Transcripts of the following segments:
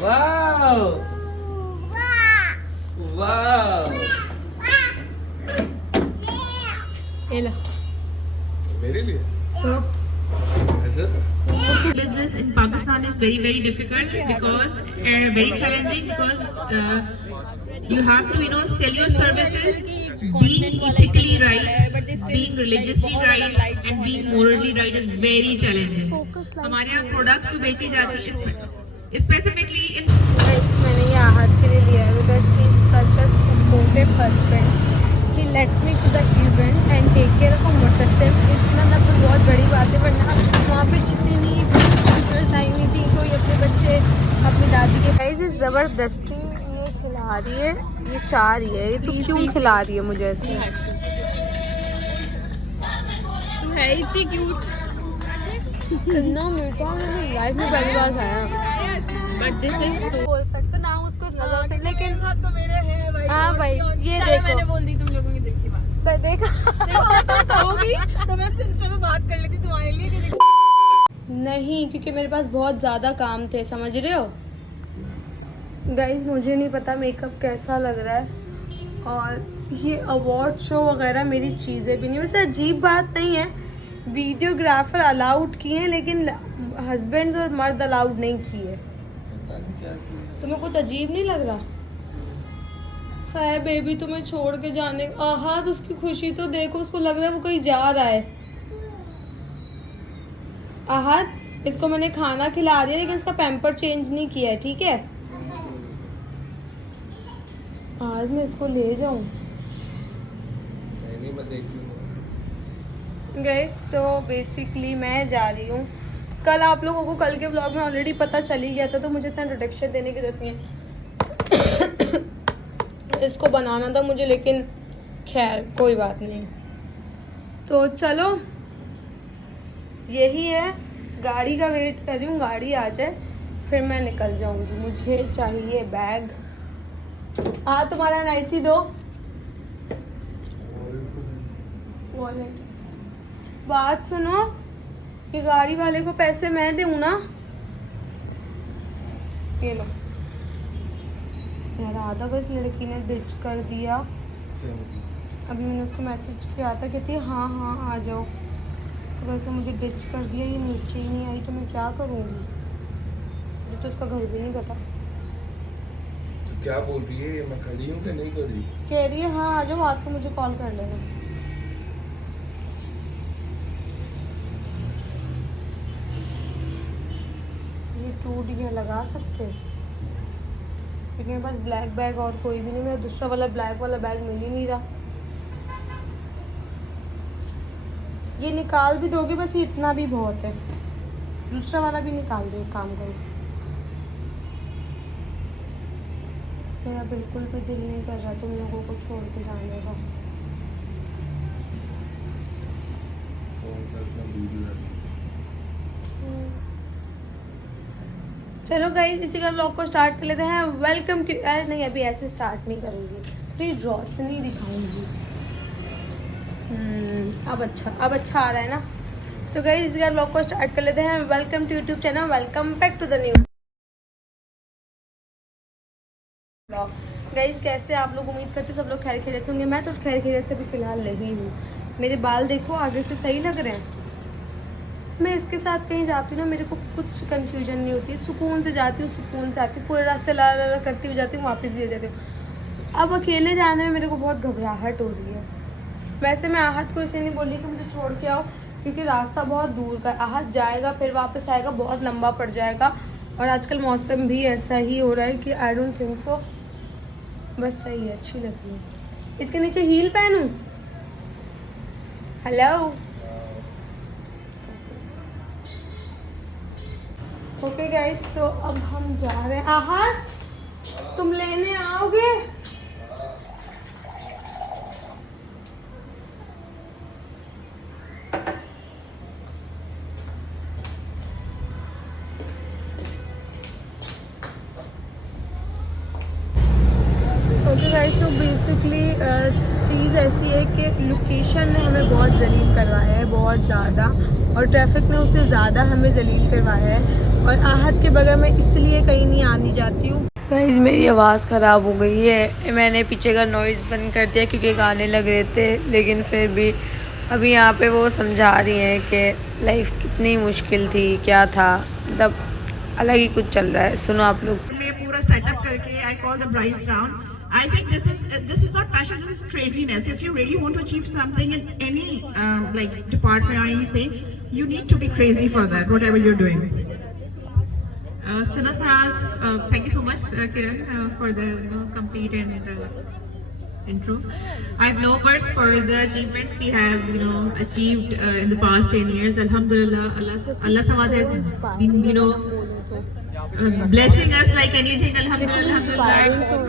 Wow wow ये लो। मेरे लिए तो ऐसा Business in Pakistan is very difficult because very challenging because you have to sell your services being ethically right, being religiously right and being morally right is very challenging. हमारे यहाँ products जो बेची जाती है specifically in गाइस मैंने ये आहत के लिए लिया है because he is such a supportive husband. He let me to the event and take care of Mutasim. इसमें ना कोई बहुत बड़ी बात है वरना वहाँ पे जितनी टाइम नहीं थी कोई अपने बच्चे अपनी दादी के गाइस इस ज़बरदस्ती ये खिला रही है। ये चाह रही है ये तो क्यों खिला रही है मुझे ऐसे? तू है इतनी क्यूट। इतना मीठा मैंने लाइफ में पहली बार खाया। बट दिस इज सो बोल सकते ना उसको नजर से लेकिन तो मेरे है भाई। हाँ भाई ये चलो, देखो मैंने बोल दी तुम लोगों की देखी बात। देखा तुम कहोगी तो मैं इंस्टा पे बात कर लेती तुम्हारे लिए कि देखो। नहीं क्योंकि मेरे पास बहुत ज़्यादा काम थे समझ रहे हो गाइज। मुझे नहीं पता मेकअप कैसा लग रहा है और ये अवार्ड शो वगैरह मेरी चीज़ें भी नहीं। वैसे अजीब बात नहीं है वीडियोग्राफर अलाउड किए हैं लेकिन हस्बैंड्स और मर्द अलाउड नहीं किए। तुम्हें कुछ अजीब नहीं लग रहा? है बेबी तुम्हें छोड़ के जाने आहत उसकी खुशी तो देखो उसको लग रहा है वो कहीं जा रहा है। आहत इसको मैंने खाना खिला दिया लेकिन इसका पैम्पर चेंज नहीं किया है ठीक है। आज मैं इसको ले जाऊं नहीं मैं देख लूंगा। गाइस सो बेसिकली मैं जा रही हूँ। कल आप लोगों को कल के व्लॉग में ऑलरेडी पता चल ही गया था तो मुझे इतना इंट्रोडक्शन देने की जरूरत नहीं है। इसको बनाना था मुझे लेकिन खैर कोई बात नहीं। तो चलो यही है गाड़ी का वेट कर रही हूँ गाड़ी आ जाए फिर मैं निकल जाऊंगी। मुझे चाहिए बैग। हाँ तुम्हारा नाइसी दो वॉलेट। बात सुनो कि गाड़ी वाले को पैसे मैं दूँ ना। ये लो यार आधा बस लड़की ने डिच कर दिया। अभी मैंने उसको मैसेज किया था कहती है हाँ हाँ आ जाओ तो वैसे मुझे डिच कर दिया। ये नीचे ही नहीं आई तो मैं क्या करूँगी? मुझे तो उसका घर भी नहीं पता। तो क्या बोल रही है मैं खड़ी हूँ कि नहीं खड़ी? कह रही है हाँ आ जाओ आके मुझे कॉल कर लेना। ये टूट गया लगा सकते क्योंकि मेरे पास ब्लैक बैग और कोई भी नहीं। मेरा दूसरा वाला ब्लैक वाला बैग मिल ही नहीं रहा। ये निकाल भी दोगे बस ये इतना भी बहुत है। दूसरा वाला भी निकाल दो एक काम करो। मेरा बिल्कुल भी दिल नहीं कर रहा तुम लोगों को छोड़ के जाने का। कौन सा इतना दूर है? चलो गाइस इसी का व्लॉग को स्टार्ट कर लेते हैं। वेलकम टू नहीं अभी ऐसे स्टार्ट नहीं करूँगी थोड़ी रोशनी दिखाऊंगी। अब अच्छा आ रहा है ना। तो गाइस इसी का व्लॉग को स्टार्ट कर लेते हैं। Welcome to YouTube channel welcome back to the new vlog. Guys कैसे आप लोग उम्मीद करते सब लोग खैर खैरियत से होंगे। मैं तो खैर खैरियत से अभी फ़िलहाल नहीं हूँ। मेरे बाल देखो आगे से सही लग रहे हैं। मैं इसके साथ कहीं जाती हूँ ना मेरे को कुछ कन्फ्यूजन नहीं होती। सुकून से जाती हूँ सुकून से आती हूँ पूरे रास्ते ला ला करती हुई जाती हूँ वापस भी जाती हूँ। अब अकेले जाने में मेरे को बहुत घबराहट हो रही है। वैसे मैं आहत को इसे नहीं बोल रही कि मुझे छोड़ के आओ क्योंकि रास्ता बहुत दूर का। आहत जाएगा फिर वापस आएगा बहुत लंबा पड़ जाएगा और आजकल मौसम भी ऐसा ही हो रहा है कि आई डोंट थिंक सो। बस सही है अच्छी लग रही है। इसके नीचे हील पहनूं? हेलो ओके गाइस तो अब हम जा रहे हैं। आहत तुम लेने आओगे? ओके गाइस तो बेसिकली चीज़ ऐसी है कि लोकेशन ने हमें बहुत जलील करवाया है बहुत ज़्यादा और ट्रैफिक ने उससे ज़्यादा हमें जलील करवाया है। और आहत के बगैर मैं इसलिए कहीं नहीं आनी जाती हूँ। गाइस मेरी आवाज़ ख़राब हो गई है, मैंने पीछे का नॉइज़ बंद कर दिया क्योंकि गाने लग रहे थे, लेकिन फिर भी अभी यहाँ पे वो समझा रही हैं कि लाइफ कितनी मुश्किल थी, क्या था, मतलब अलग ही कुछ चल रहा है। सुनो आप लोग। मैं पूरा सेटअप करके I call the brides round. I think this is not passion, this is craziness. If you really want to achieve something in any like department or anything, you need to be crazy for that, whatever you're doing. Sana Saras, thank you so much, Kiran, for the complete and intro. I have no words for the achievements we have, achieved in the past 10 years. Alhamdulillah, Allah Samad has been, blessing us like anything. Alhamdulillah.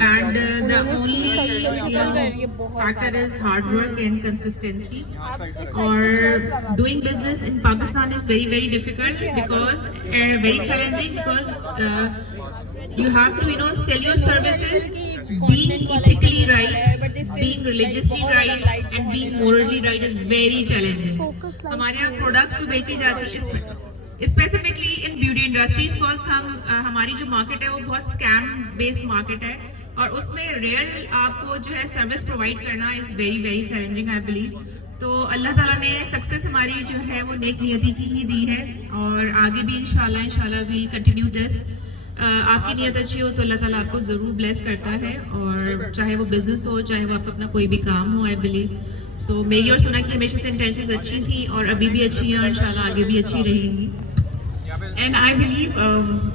And the only factor is hard work and consistency. Or doing business in Pakistan is very, very difficult because very challenging because you have to, sell your services, being ethically right, being religiously right, and being morally right is very challenging. हमारे यहाँ products जो बेची जाती है specifically in beauty industries, because हमारी जो market है वो बहुत स्कैम बेस्ड मार्केट है और उसमें रियल आपको जो है सर्विस प्रोवाइड करना is very very challenging I believe. तो अल्लाह ताला ने सक्सेस हमारी जो है वो नेक नियति की ही दी है और आगे भी इंशाल्लाह वी कंटिन्यू दिस। आपकी नीयत अच्छी हो तो अल्लाह ताला आपको ज़रूर ब्लेस करता है, और चाहे वो बिजनेस हो चाहे वो आपका अपना कोई भी काम हो। आई बिलीव सो मेरी और सुना की हमेशा से इंटेंशंस अच्छी थी और अभी भी अच्छी है और इंशाल्लाह आगे भी अच्छी रहेंगी। एंड आई बिलीव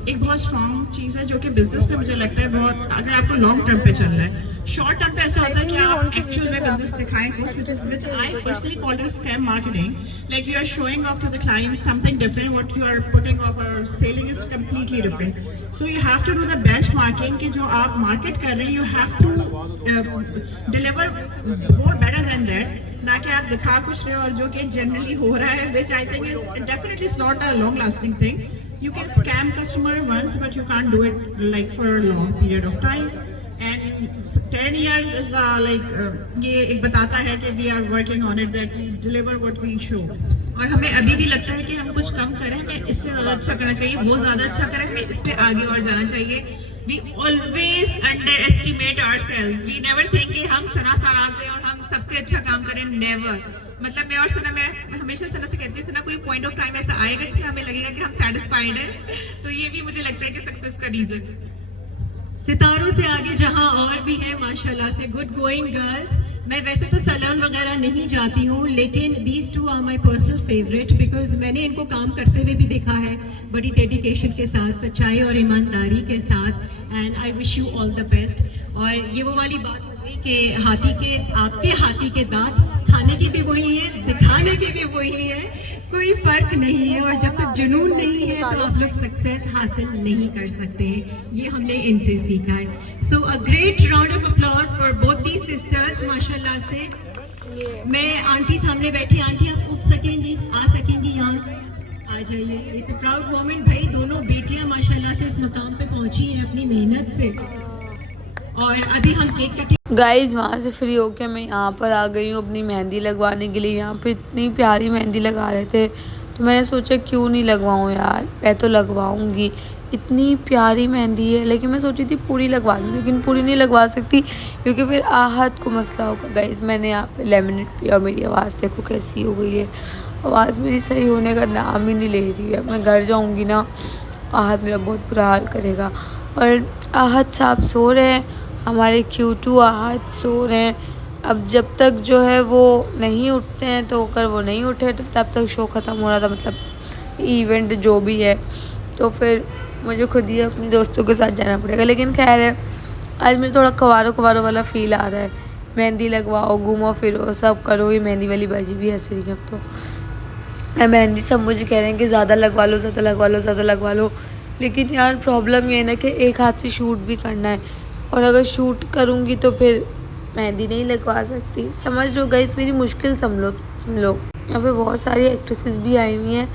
एक बहुत स्ट्रॉन्ग चीज़ है जो कि बिजनेस पे मुझे लगता है बहुत, अगर आपको लॉन्ग टर्म पे चलना है, शॉर्ट टर्म पे ऐसा होता है कि आप एक्चुअल में बिजनेस दिखाएं कुछ, which I personally call it scam marketing. Like you are showing off to the client something different, what you are putting off or selling is completely different. So you have to do the benchmarking कि जो आप market कर रहे हैं, you have to deliver more better than that, ना कि आप दिखा कुछ रहे और जो कि generally हो रहा है, which I think is definitely is not a long lasting thing. You can scam customer once, but you can't do it like for a long period of time. And 10 years is ये एक बताता है कि we are working on it, that we deliver what we show. और हमें अभी भी लगता है कि हम कुछ कम करें, हमें इससे ज़्यादा अच्छा करना चाहिए, बहुत ज़्यादा अच्छा करें, हमें इससे आगे और जाना चाहिए। We always underestimate ourselves. We never think कि हम सना साराज हैं और हम सबसे अच्छा काम करें, never. मतलब मैं हमेशा सना से कहती हूँ, सना कोई पॉइंट ऑफ टाइम ऐसा आएगा जिससे हमें लगेगा कि हम सेटिस्फाइड हैं, तो ये भी मुझे लगता है कि सक्सेस का रीजन है। सितारों से आगे जहां और भी है माशाल्लाह से, गुड गोइंग गर्ल्स। मैं वैसे तो सैलून वगैरह नहीं जाती हूँ, लेकिन these two are my personal favourite because मैंने इनको काम करते हुए भी देखा है बड़ी डेडिकेशन के साथ, सच्चाई और ईमानदारी के साथ, and I wish you all the best. और ये वो वाली बात हो गई कि आपके हाथी के दांत खाने के भी वही है, दिखाने के भी वही है, कोई फर्क नहीं है, और जब तक जुनून नहीं है तो आप लोग सक्सेस हासिल नहीं कर सकते हैं, ये हमने इनसे सीखा है। So a great round of applause for both the sisters माशाल्लाह से। मैं आंटी सामने बैठी, आंटी आप उठ सकेंगी, आ सकेंगी, यहाँ आ जाइए। इट्स अ प्राउड मोमेंट भाई, दोनों बेटियां माशाल्लाह से इस मुकाम पे पहुंची हैं अपनी मेहनत से। और अभी हम केक कटिंग गाइज़ वहाँ से फ्री होकर मैं यहाँ पर आ गई हूँ अपनी मेहंदी लगवाने के लिए। यहाँ पे इतनी प्यारी मेहंदी लगा रहे थे तो मैंने सोचा क्यों नहीं लगवाऊँ यार, मैं तो लगवाऊँगी, इतनी प्यारी मेहंदी है। लेकिन मैं सोची थी पूरी लगवा लूँ, लेकिन पूरी नहीं लगवा सकती क्योंकि फिर आहत को मसला होगा। गाइज़ मैंने यहाँ पे लेमनेट पिया और मेरी आवाज़ देखो कैसी हो गई है, आवाज़ मेरी सही होने का नाम ही नहीं ले रही है। मैं घर जाऊँगी ना, आहत मेरा बहुत बुरा हाल करेगा। और आहत साहब सो रहे हैं, हमारे क्यूटू आहत सो रहे हैं। अब जब तक जो है वो नहीं उठते हैं तो अगर वो नहीं उठे तो तब तक शो ख़त्म हो रहा था, मतलब इवेंट जो भी है, तो फिर मुझे खुद ही अपने दोस्तों के साथ जाना पड़ेगा। लेकिन खैर है, आज मुझे थोड़ा कवारो वाला फ़ील आ रहा है। मेहंदी लगवाओ, घूमो फिरो, सब करो, ये मेहंदी वाली बाजी भी हंस रही है। अब तो मेहंदी सब मुझे कह रहे हैं कि ज़्यादा लगवा लो, ज़्यादा लगवा लो, ज़्यादा लगवा लो, लेकिन यार प्रॉब्लम ये है ना कि एक हाथ से शूट भी करना है, और अगर शूट करूँगी तो फिर मेहंदी नहीं लगवा सकती। समझ लो गाइस मेरी मुश्किल समझ लो। यहाँ पे बहुत सारी एक्ट्रेसेस भी आई हुई हैं,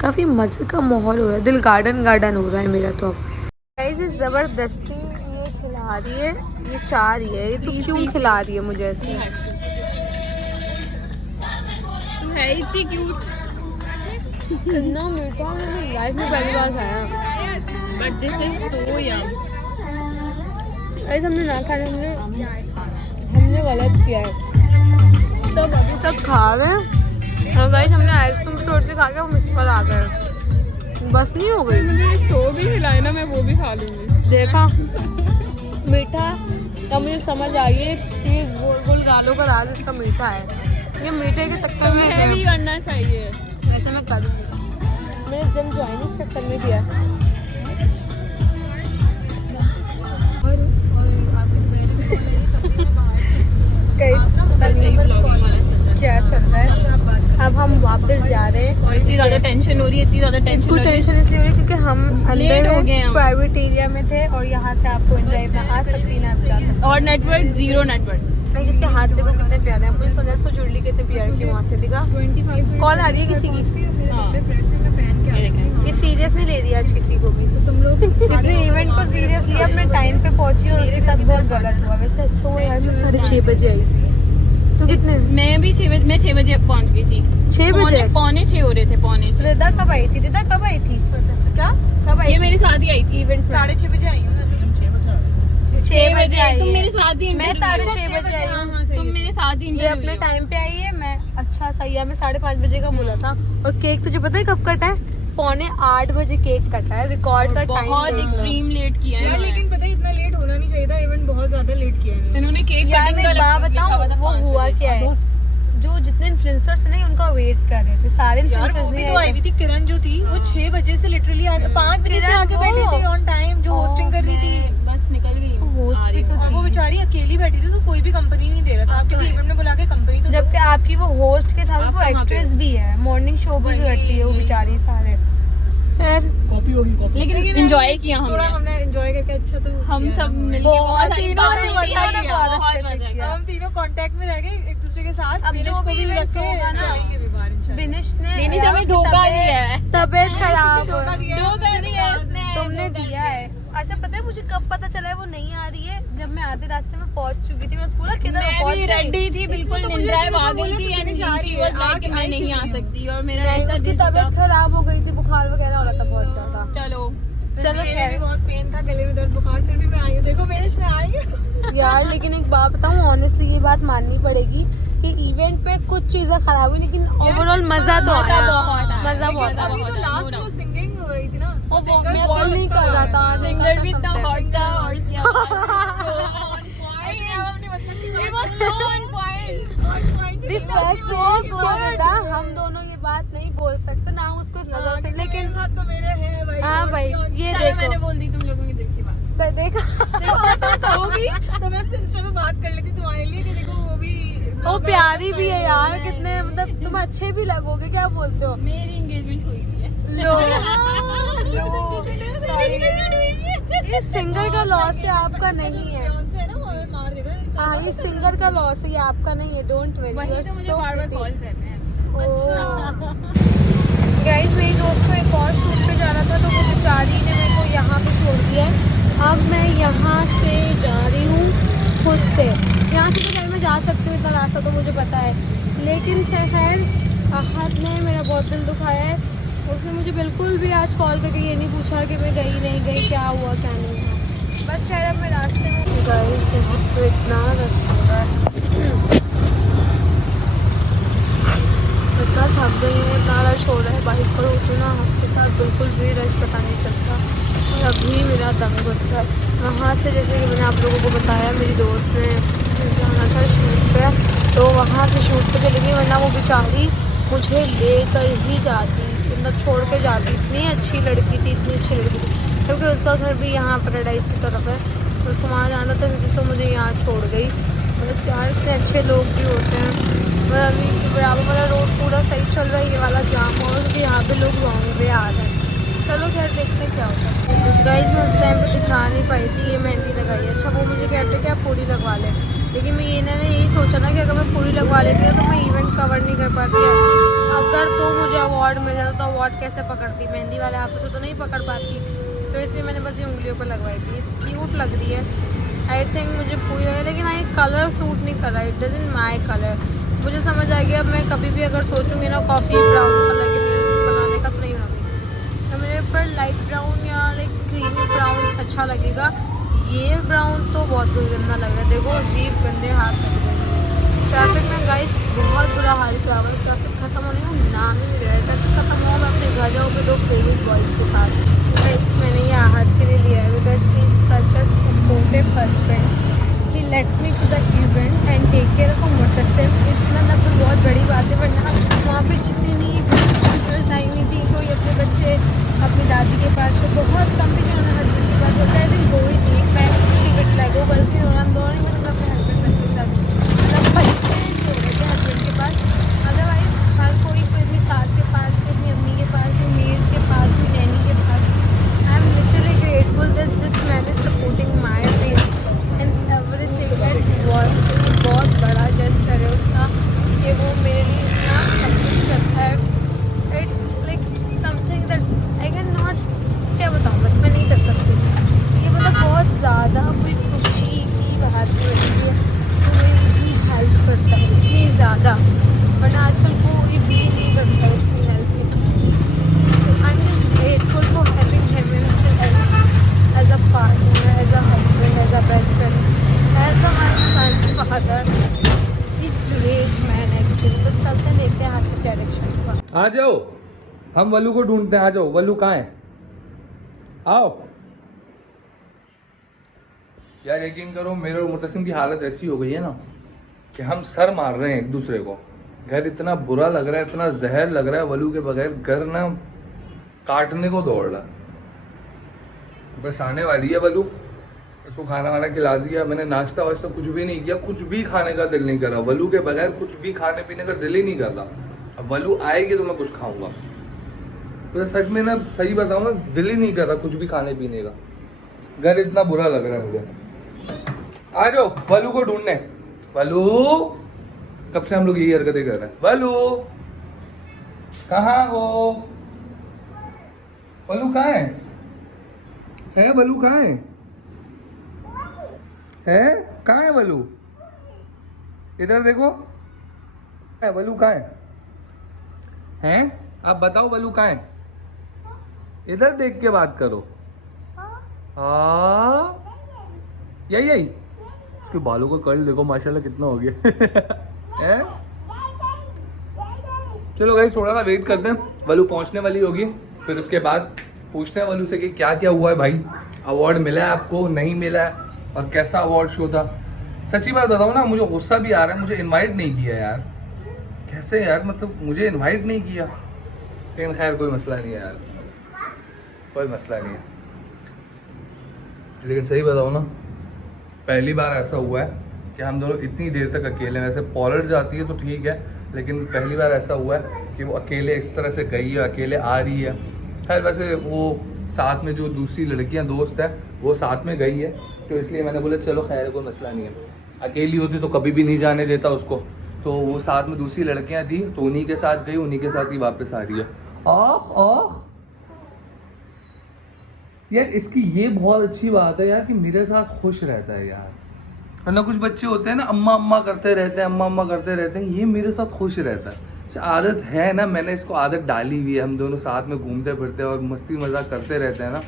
काफ़ी मज़े का माहौल हो रहा है, दिल गार्डन हो रहा है मेरा तो। अब गाइस ज़बरदस्ती ये खिला रही है, ये चाह रही है, ये तो क्यों खिला रही है मुझे ऐसे? है इतनी क्यूट, इतना मीठा मैंने लाइफ में पहली बार खाया। But this is so yum. अरे हमने ना खाने, हमने गलत किया है। सब अभी तक खा रहे हैं और गाइस हमने आइसक्रीम स्टोर से खा के हम इस पर आ गए, बस नहीं हो गई। मुझे सो भी खिलाए ना, मैं वो भी खा लूँगी। देखा मीठा, अब मुझे समझ आई है कि गोल गोल गालों का राज इसका मीठा है। ये मीठे के चक्कर में तुम्हें भी करना चाहिए। वैसे मैं करूँगी, मैंने जिम ज्वाइन इस चक्कर में किया। क्या चल रहा है? अब हम वापस जा रहे हैं। और इतनी ज़्यादा टेंशन हो रही है, इतनी ज़्यादा इसको टेंशन इसलिए हो रही है क्योंकि हम अंदर हो गए हम। प्राइवेट एरिया में थे और यहाँ से आपको इन ड्राइव ना आ सकती ना आप जा सकती। और नेटवर्क, जीरो नेटवर्क। इसके हाथ देखो कितने प्यारे हैं, मुझे समझा इसको जुड़ली कितने प्यारे की वहाँ से दिखा। कॉल आ रही है किसी की? ये सीरियस नहीं ले रही आज किसी को भी। तो तुम लोग इतने इवेंट को सीरियसली अपने टाइम पे पहुंची और उसके साथ बहुत गलत हुआ। वैसे अच्छा हुआ यार, मैं 6:30 बजे आई थी। तो कितने? मैं भी 6 बजे पहुंच गई थी। 6 बजे? पौने 6 हो रहे थे, पौने 6। रिदा कब आई थी? रिदा कब आई थी? क्या कब आई? ये मेरे साथ ही आई थी इवेंट। 6:30 बजे आई हूँ मैं। 6 बजे आई। तुम मेरे साथ ही। मैं 6:30 बजे आई हूँ। तुम मेरे साथ ही ये अपने टाइम पे आई है। मैं अच्छा सही है, मैं 5:30 बजे का बोला था। और केक तुझे पता है कब कटा है? 7:45 बजे केक कटा है। रिकॉर्ड का टाइम बहुत एक्सट्रीम लेट किया है। लेकिन पता है इतना लेट होना नहीं चाहिए था, इवेंट बहुत ज्यादा लेट किया है इन्होंने केक यार। मैं बात बताऊं वो हुआ क्या है, जो जितने इन्फ्लुएंसर्स थे ना उनका वेट कर रहे थे सारे इन्फ्लुएंसर्स। भी तो आई हुई थी किरण जो थी, वो 6 बजे से लिटरली 5 बजे से आके बैठी थी ऑन टाइम, जो होस्टिंग कर रही थी। बस निकल गई हूँ। होस्ट भी तो और वो बेचारी अकेली बैठी थी, तो कोई भी कंपनी नहीं दे रहा था। आप किसी इवेंट में बुला के कंपनी तो जबकि आपकी वो होस्ट के साथ वो एक्ट्रेस भी है, मॉर्निंग शो भी करती है वो बेचारी सारे। खैर लेकिन एंजॉय किया थोड़ा हमने। हमने एंजॉय करके अच्छा तो हम सब मिलके बहुत सारी तीनों बातें ने की, मजा बहुत किया, मजा अच्छे से किया। किया। हम तीनों कांटेक्ट में रह गए एक दूसरे के साथ। अब विनेश जो को भी भी events रख के होगा ना, जाएंगे भी बाहर इंशाल्लाह। विनेश ने विनेश हमें उसकी धोखा दिया है। तबीयत खराब धोखा दिया है। धोखा दिया है उसने। तुमने दिया है। अच्छा पता है मुझे कब पता चला है वो नहीं आ रही है? जब मैं आधे रास्ते में पहुंच चुकी थी। मैं उसको बोला किधर मैं पहुंच भी गई? रेडी थी बिल्कुल, इसने तो मुझे ड्राइव आ बोला गई थी कि एंड फिनिश आ रही शी है, वाज लाइक कि मैं आई नहीं थी आ नहीं। सकती और मेरा नहीं, ऐसा उसकी दिल तबीयत था। खराब हो गई थी, बुखार वगैरह हो रहा था बहुत ज्यादा। चलो चलो मेरे खैर भी बहुत पेन था, गले में दर्द, बुखार, फिर भी मैं आई हूँ। देखो विनेश में आई हूँ। यार लेकिन एक बात बताऊं, ऑनेस्टली ये बात माननी पड़ेगी कि इवेंट में कुछ चीजें खराब हुई लेकिन ओवरऑल मजा तो आया। मजा बहुत आया। अभी तो लास्ट में सिंगिंग हो रही थी ना, वो सिंगर मैं तो नहीं कर रहा था, सिंगर भी इतना हॉट था और हम दोनों ये बात नहीं बोल सकते ना उसको नजर से, लेकिन तो मेरे है भाई। हाँ भाई ये मैंने देखो बोल दी तुम लोगों की दिल की बात। देखा तुम कहोगी तो मैं इंस्टा पे बात कर लेती तुम्हारे लिए कि देखो वो भी वो प्यारी भी है यार, कितने मतलब तुम अच्छे भी लगोगे, क्या बोलते हो? मेरी एंगेजमेंट हुई भी है। लो ये सिंगर का लॉस है, आपका नहीं है। मार देगा। हाँ ये सिंगर का लॉस है, ये आपका नहीं है। डोंट वरी, वही तो मुझे बार बार कॉल कर रहे हैं। गाइस मेरी दोस्त को एक और शूट पे जाना था तो वो बेचारी ने मेरे को यहाँ पे छोड़ दिया है। अब मैं यहाँ से जा रही हूँ खुद से। यहाँ से तो खैर मैं जा सकती हूँ, इतना रास्ता तो मुझे पता है, लेकिन खैर आहत ने मेरा बहुत दिल दुखाया है। उसने मुझे बिल्कुल भी आज कॉल करके ये नहीं पूछा कि मैं गई नहीं गई, क्या हुआ क्या नहीं हुआ। बस खैर अब मैं रास्ते में गई तो इतना रस हो रहा है, इतना थक गई हूँ, इतना रश हो रहा है। बाइक पर होती ना आपके साथ बिल्कुल भी रश पता नहीं चलता और अभी मेरा दम घुटता है। वहाँ से जैसे कि मैंने आप लोगों को बताया मेरी दोस्त ने जाना था शूट पे, तो वहाँ से शूट पे चली गई, वरना वो बेचारी मुझे लेकर ही जाती, मतलब छोड़ के जाती। इतनी अच्छी लड़की थी, इतनी अच्छी लड़की थी, क्योंकि उसका घर भी यहाँ पैराडाइज की तरफ है, उसको वहाँ जाना था, जिससे मुझे यहाँ छोड़ गई। बस यार इतने अच्छे लोग भी होते हैं। मैं अभी बराबर वाला रोड पूरा सही चल रहा है, ये वाला जाम हो क्योंकि यहाँ पे लोग रॉन्ग वे आ रहे हैं। चलो खैर देखते हैं क्या होता है। गाइस मैं उस टाइम पे दिखा नहीं पाई थी, ये मेहंदी लगाई है। अच्छा वो मुझे कहते कि आप पूरी लगवा लें, लेकिन मैं मैंने यही सोचा ना कि अगर मैं पूरी लगवा लेती हूँ तो मैं इवेंट कवर नहीं कर पाती है। अगर तो मुझे अवार्ड मिल जाता तो अवार्ड कैसे पकड़ती, मेहंदी वाले हाथों से तो नहीं पकड़ पाती, तो इसलिए मैंने बस ये उंगलियों पर लगवाई थी। क्यूट लग रही है, आई थिंक मुझे पूरी लगे, लेकिन हाँ ये कलर सूट नहीं कर रहा है, इट डजंट माई कलर। मुझे समझ आ गया अब मैं कभी भी अगर सोचूंगी ना कॉफ़ी ब्राउन कलर के नेल्स बनाने का तो नहीं बनाऊंगी, तो मेरे ऊपर लाइट ब्राउन या लाइक क्रीमी ब्राउन अच्छा लगेगा। ये ब्राउन तो बहुत गंदा लग रहा है, देखो अजीब गंदे हाथ लग रहे हैं। ट्रैफिक में गाइस बहुत बुरा हाल किया हुआ है, ट्रैफिक खत्म होने का नाम ही नहीं रहा है। ट्रैफिक खत्म हो, मैं अपने घर जाऊँ अपने 2 फेवरेट बॉयज़ के पास। गाइस मैंने ये आहत के लिए लिया है because he is such a supportive husband. He let me to the event and take care of Mutasim. इसमें मतलब बहुत बड़ी बात है, वरना वहाँ पे जितनी टीचर्स आई हुई थी कोई अपने बच्चे अपनी दादी के पास, तो बहुत कम भी जो उन्होंने हस्बैंड के पास होता है। दिन 2 ही थी, मैं टिकट लगो गलती हो, हम दोनों ही मतलब अपने हस्बैंड बच्चे के साथ मतलब बच्चे जो रहे थे हस्बैंड के पास। अदरवाइज हर कोई अपनी सास के पास, अपनी अम्मी के पास, मेड के पास, नैनी के पास। I am literally grateful that this man is supporting my dream and everything that he wants. बहुत बड़ा जेस्चर है उसका कि वो मेरे लिए इतना सब कुछ करता है। It's like something that I can not, क्या बताऊँ, बस मैं नहीं कर सकती। ये मतलब बहुत ज़्यादा कोई खुशी की बात है जो मेरी हेल्प करता है इतनी ज़्यादा, वरना आजकल वो ये भी नहीं करता है इतनी हेल्प इसकी। I am just grateful for having him as a partner, as a husband, as a best friend, as a my son's father. Is great man actually. तो चलते हैं, देखते हैं आज के डायरेक्शन पर। आ जाओ, हम वल्लू को ढूंढते हैं। आ जाओ, वल्लू कहाँ है? आओ यार, यकीन करो मेरे और मुतसिम की हालत ऐसी हो गई है ना कि हम सर मार रहे हैं एक दूसरे को। घर इतना बुरा लग रहा है, इतना जहर लग रहा है वल्लू के बगैर। घर ना काटने को दौड़ रहा। बस आने वाली है वल्लू, उसको खाना वाना खिला दिया मैंने, नाश्ता वाश्ता कुछ भी नहीं किया, कुछ भी खाने का दिल नहीं कर रहा। वल्लू के बगैर कुछ भी खाने पीने का दिल ही नहीं कर रहा। अब वल्लू आएगी तो मैं कुछ खाऊंगा। तो सच में ना, सही बताऊँ ना, दिल ही नहीं कर रहा कुछ भी खाने पीने का। घर इतना बुरा लग रहा है मुझे। आ जाओ वल्लू को ढूंढने। वल्लू, कब से हम लोग यही हरकतें कर रहे हैं। वल्लू कहाँ हो? वल्लू कहाँ है वल्लू कहाँ है? कहाँ है वल्लू? इधर देखो, वल्लू कहाँ है? आप बताओ वल्लू कहाँ है? इधर देख के बात करो। हाँ, यही उसके बालों का कर्ल देखो माशाल्लाह कितना हो गया। हैं? चलो गाइस, थोड़ा सा वेट करते हैं, वल्लू पहुंचने वाली होगी, फिर उसके बाद पूछते हैं वल्लू से कि क्या क्या हुआ है भाई। अवार्ड मिला है आपको, नहीं मिला है, और कैसा अवार्ड शो था। सच्ची बात बताओ ना, मुझे गुस्सा भी आ रहा है, मुझे इनवाइट नहीं किया यार। कैसे यार, मतलब मुझे इनवाइट नहीं किया। लेकिन खैर कोई मसला नहीं है यार, कोई मसला नहीं है। लेकिन सही बताओ ना, पहली बार ऐसा हुआ है कि हम दोनों इतनी देर तक अकेले हैं। वैसे पॉलर जाती है तो ठीक है, लेकिन पहली बार ऐसा हुआ है कि वो अकेले इस तरह से गई है, अकेले आ रही है। खैर वैसे वो साथ में जो दूसरी लड़कियां दोस्त हैं वो साथ में गई है, तो इसलिए मैंने बोला चलो खैर कोई मसला नहीं है। अकेली होती तो कभी भी नहीं जाने देता उसको, तो वो साथ में दूसरी लड़कियां थी तो उन्हीं के साथ गई, उन्हीं के साथ ही वापस आ रही है। आह यार, इसकी ये बहुत अच्छी बात है यार कि मेरे साथ खुश रहता है यार। वरना कुछ बच्चे होते हैं ना, अम्मा अम्मा करते रहते हैं, अम्मा अम्मा करते रहते हैं। ये मेरे साथ खुश रहता है। आदत है ना, मैंने इसको आदत डाली हुई है। हम दोनों साथ में घूमते फिरते हैं और मस्ती मजाक करते रहते हैं ना,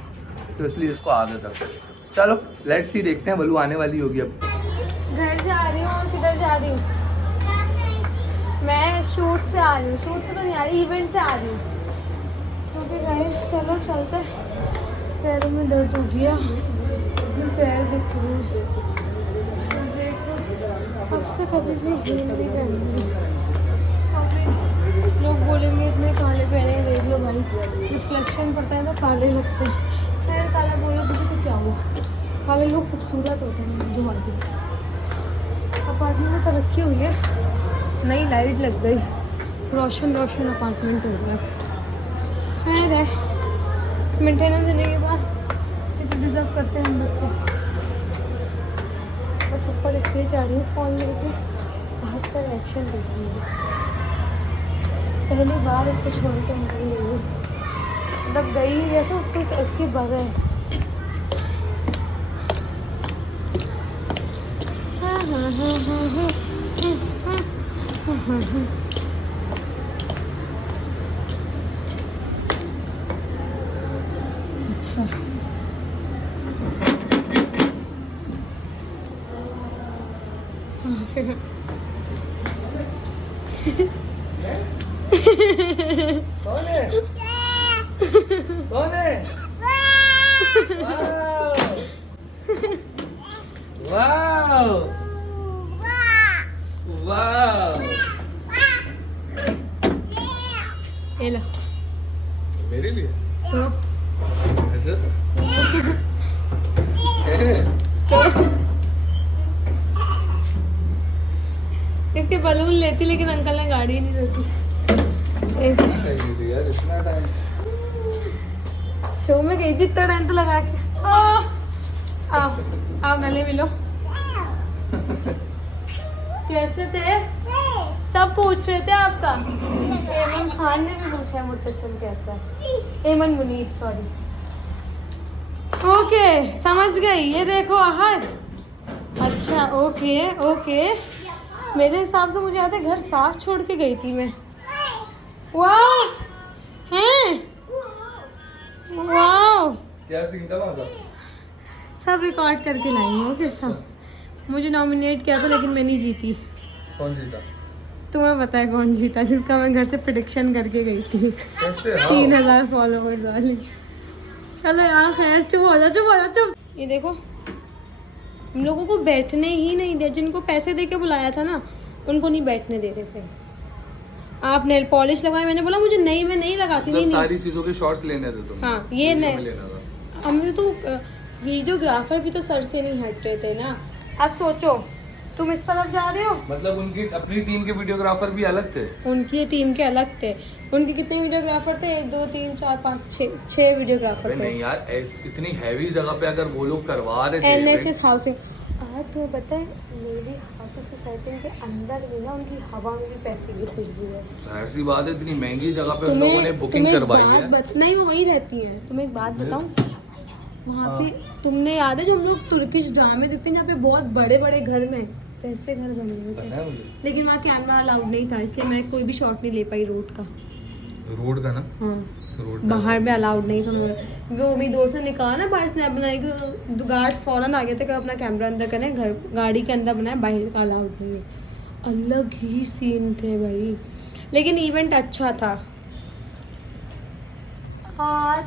तो इसलिए इसको आदत है। चलो लेट्स सी, देखते हैं वल्लू आने वाली होगी अब। घर जा रही हूँ और किधर जा रही हूँ? मैं शूट से आ रही हूँ। शूट से तो नहीं आ रही, इवेंट से आ रही हूँ। क्योंकि गाइस चलो चलते हैं। पैरों में दर्द हो गया, पैर दिख रहे हैं। अब से कभी भी हील नहीं पहनूंगी। अभी लोग बोलेंगे इतने काले पहने, देख लो भाई रिफ्लेक्शन पड़ता है तो काले लगते हैं। खैर काला बोलो तो क्या हुआ, काले लोग खूबसूरत होते हैं। जो मर्जी, अपार्टमेंट में तरक्की हुई है, नई लाइट लग गई, रोशन रोशन अपार्टमेंट हो गया। खैर है, मेंटेनेंस देने के बाद ये तो डिजर्व करते हैं हम बच्चे। बस ऊपर इसलिए जा रही हूँ फ़ोन लेके, हाथ पर एक्शन देखूँगी। पहली बार इसको छोड़ के निकल गई हूँ, मतलब गई जैसे उसको इसके बगैर। अच्छा कौन है? कौन है? वाव! वाव! ये लो मेरे लिए तो ऐसे इसके बलून लेती लेकिन अंकल ने गाड़ी नहीं रोकी। यार इतना टाइम शो में गई थी इतना टाइम तो लगा के। आओ आओ गले मिलो। कैसे थे? सब पूछ रहे थे आपका। एमन खान ने भी पूछा है मुर्तसिम कैसा है। एमन मुनीब सॉरी। ओके समझ गई। ये देखो आहद। अच्छा ओके ओके। मेरे हिसाब से मुझे आता है घर साफ छोड़ के गई थी मैं। वाह हैं वाह क्या सीन था वहाँ का? सब रिकॉर्ड करके लाई हूँ। ओके सब। मुझे नॉमिनेट किया था लेकिन मैं नहीं जीती। कौन जीता? तुम्हें पता है कौन जीता? जिसका मैं घर से प्रेडिक्शन करके गई थी। कैसे? 3000 फॉलोवर्स वाली। चलो यार खैर चुप हो जा चुप हो जा चुप। ये देखो हम लोगों को बैठने ही नहीं दिया। जिनको पैसे दे के बुलाया था ना उनको नहीं बैठने दे रहे थे। आप नेल पॉलिश लगाए। मैंने बोला मुझे नहीं, मैं नहीं लगाती। मतलब नहीं सारी चीजों के शॉर्ट्स लेने थे तुम? हाँ ये नहीं लेना था। हमें तो वीडियोग्राफर भी तो सर से नहीं हट रहे थे ना। अब सोचो तुम इस तरफ जा रहे हो। मतलब उनकी अपनी टीम के वीडियोग्राफर भी अलग थे? उनकी टीम के अलग थे। उनके कितने वीडियोग्राफर थे? 1 2 3 4 5 6 वीडियोग्राफर थे। नहीं यार इतनी हैवी जगह पे अगर वो लोग करवा रहे थे NHS हाउसिंग। आज तुम्हें पता है मेरी हाउसिंग सोसाइटी के अंदर भी ना उनकी हवा में भी पैसे की खुशबू है। जाहिर सी बात है इतनी महंगी जगह पे उन लोगों ने बुकिंग करवाई है। नहीं वो वहीं रहती है। तुम्हें एक बात बताऊं वहाँ पे तुमने याद है जो हम लोग तुर्किश ड्रामे देखते हैं जहाँ पे बहुत बड़े बड़े घर में वैसे घर बने हुए पता है मुझे। थे। लेकिन वहाँ कैमरा अलाउड नहीं था इसलिए मैं कोई भी शॉट नहीं ले पाई रोड का। रोड का ना? हाँ रोड बाहर में अलाउड नहीं था। वो मेरी दोस्त ने निकाला ना बाहर स्नैप बनाई कि गार्ड फौरन आ गए थे कि अपना कैमरा अंदर करें। घर गाड़ी के अंदर बनाए बाहर का अलाउड नहीं है। अलग ही सीन थे भाई। लेकिन इवेंट अच्छा था।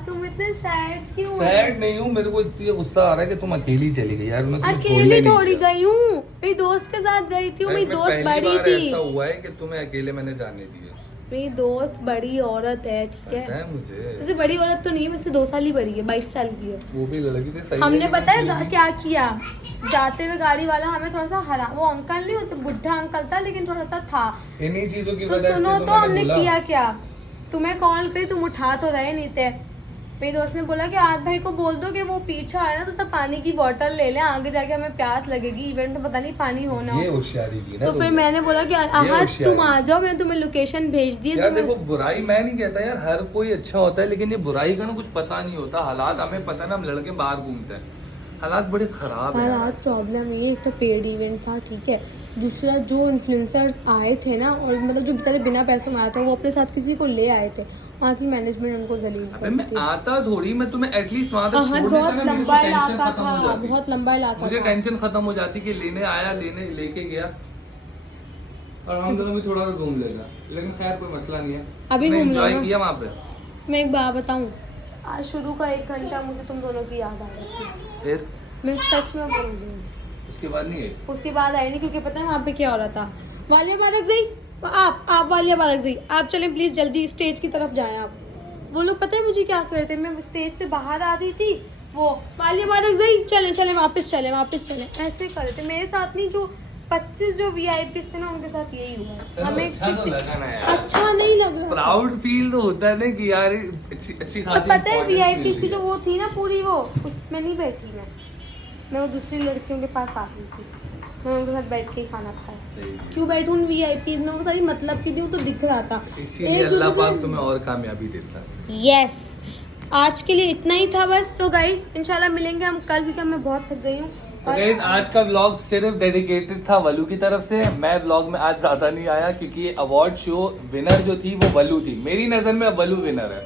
तुम इतने सैड क्यों हो? सैड नहीं हूँ। मेरे को इतनी गुस्सा आ रहा है कि तुम अकेली चली गई यार। मैं तुम्हें छोड़ने अकेली नहीं थोड़ी दिया। गई हूँ मेरी दोस्त के साथ गई थी। मेरी दोस्त पहली बड़ी बार थी। ऐसा हुआ है कि तुम्हें अकेले मैंने जाने दिया। मेरी दोस्त बड़ी औरत है ठीक पता है। है मुझे। वैसे बड़ी औरत तो नहीं है वैसे 2 साल ही बड़ी है 22 साल की है। वो भी लड़की थी सही। हमने पता है क्या किया? जाते हुए गाड़ी वाला हमें थोड़ा सा हरा। वो अंकल नहीं होते बुढ़ा अंकल था लेकिन थोड़ा सा था। इन्हीं चीजों की तो वजह से सुनो तो तो मैंने हमने बोला। किया क्या? तुम्हें कॉल करी तुम उठा तो रहे नहीं थे। मेरी दोस्त ने बोला कि आज भाई को बोल दो कि वो पीछे आ रहा है ना तो सब पानी की बोतल ले ले। आगे जाके हमें प्यास लगेगी। इवेंट में पता नहीं पानी होना हो। ये होशियारी थी ना तो फिर तुमने। मैंने बोला कि आज होशियारी। तुम आ जाओ। मैंने तुम्हें लोकेशन भेज दी है। यार देखो बुराई मैं नहीं कहता यार। हर कोई अच्छा होता है लेकिन ये बुराई का ना कुछ पता नहीं होता। हालात हमें पता है ना। हम लड़के बाहर घूमते हैं। हालात बड़े खराब है आज प्रॉब्लम ये एक तो पेड इवेंट था ठीक है। दूसरा जो इन्फ्लुएंसर्स आए थे ना और मतलब जो बेचारे बिना पैसों में आए थे वो अपने साथ किसी को ले आए थे। वहाँ की मैनेजमेंट उनको जलील अबे मैं करती थी। आता थोड़ी। मैं तुम्हें एटलीस्ट वहां तक छोड़ बहुत देता ना। मेरे को लंबा टेंशन इलाका खत्म हो था। जाती। बहुत लंबा इलाका मुझे था। टेंशन खत्म हो जाती कि लेने आया लेके गया और हम दोनों भी थोड़ा सा घूम लेगा। लेकिन खैर कोई मसला नहीं है। अभी घूम लो एंजॉय ना। किया वहाँ पे। मैं एक बात बताऊं आज शुरू का 1 घंटा मुझे तुम दोनों की याद आ रही थी। फिर मैं सच में बोल रही हूँ। उसके बाद नहीं गई। उसके बाद आई नहीं क्योंकि पता है वहाँ पे क्या हो रहा था। वालिया बारकज़ई आप वालिया बारकज़ई आप चलें प्लीज जल्दी स्टेज की तरफ जाएं आप। वो लोग पता है मुझे क्या कर रहे थे? मैं स्टेज से बाहर आ रही थी। वो वालिया बारकज़ई चलें वापस चलें ऐसे कर रहे थे मेरे साथ। नहीं जो 25 जो VIPs थे ना उनके साथ यही हुआ। हमें अच्छा तो लगा ना यार। अच्छा नहीं लग रहा। प्राउड फील तो होता है ना कि यार अच्छी और खासी पता है importance VIPs मिल की रही जो है। वो थी ना पूरी वो उसमें नहीं बैठी मैं वो दूसरी लड़कियों के पास आ गई थी। मैं उनके साथ बैठ के ही खाना खाया। सही है। क्यों बैठूं उन VIPs में? वो सारी मतलब की थी वो तो दिख रहा था। इसीलिए अल्लाह पाक तुम्हें और कामयाबी देता है। यस आज के लिए इतना ही था बस। तो गाइस इंशाल्लाह मिलेंगे हम कल क्योंकि मैं बहुत थक गई हूँ। तो गाइस आज का व्लॉग सिर्फ डेडिकेटेड था वलू की तरफ से। मैं व्लॉग में आज ज्यादा नहीं आया क्योंकि ये अवार्ड शो विनर जो थी वो वलू थी। मेरी नजर में अब वलू विनर है।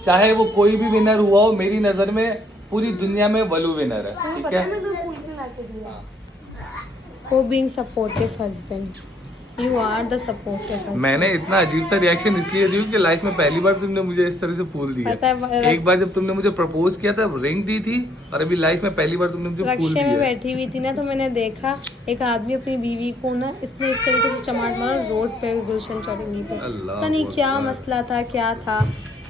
चाहे वो कोई भी विनर हुआ हो मेरी नजर में पूरी दुनिया में वलू विनर है। ठीक है। for being supportive husband. You are the supportive husband. मैंने इतना अजीब सा रिएक्शन इसलिए दिया कि लाइफ में पहली बार तुमने मुझे इस तरह से फूल दिया। पता है, एक बार जब तुमने मुझे प्रपोज किया था रिंग दी थी, और अभी लाइफ में पहली बार तुमने मुझे फूल रक्षा में दिया। बैठी हुई थी ना, तो मैंने देखा एक आदमी अपनी बीवी को ना इसने इस तरीके से चमाट मारा रोड पे गुलशन चौरंगी पे। अल्लाह पता नहीं क्या अकबर। मसला था, क्या था।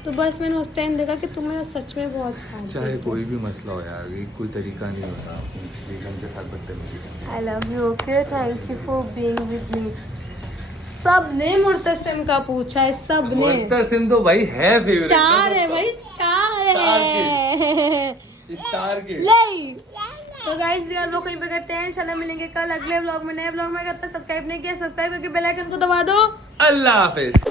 तो बस मैंने उस टाइम देखा कि तुम मेरा सच में बहुत साथ चाहे देते हो। कोई भी मसला हो यार, ये कोई तरीका नहीं होता अपनी बेगम के साथ बदतमीजी करने I love you, okay? Thank you for being with me. सबने मुर्तसिम का पूछा है, का। सबने। मुर्तसिम तो भाई है फेवरेट, स्टार है भाई, स्टार है। स्टार के। ले तो गाइस यार लोग कहीं पे करते हैं, इंशाल्लाह मिलेंगे कल अगले व्लॉग में, नए व्लॉग में। करता सब्सक्राइब नहीं किया सब्सक्राइब करके बेल आइकन को दबा दो। अल्लाह हाफिज।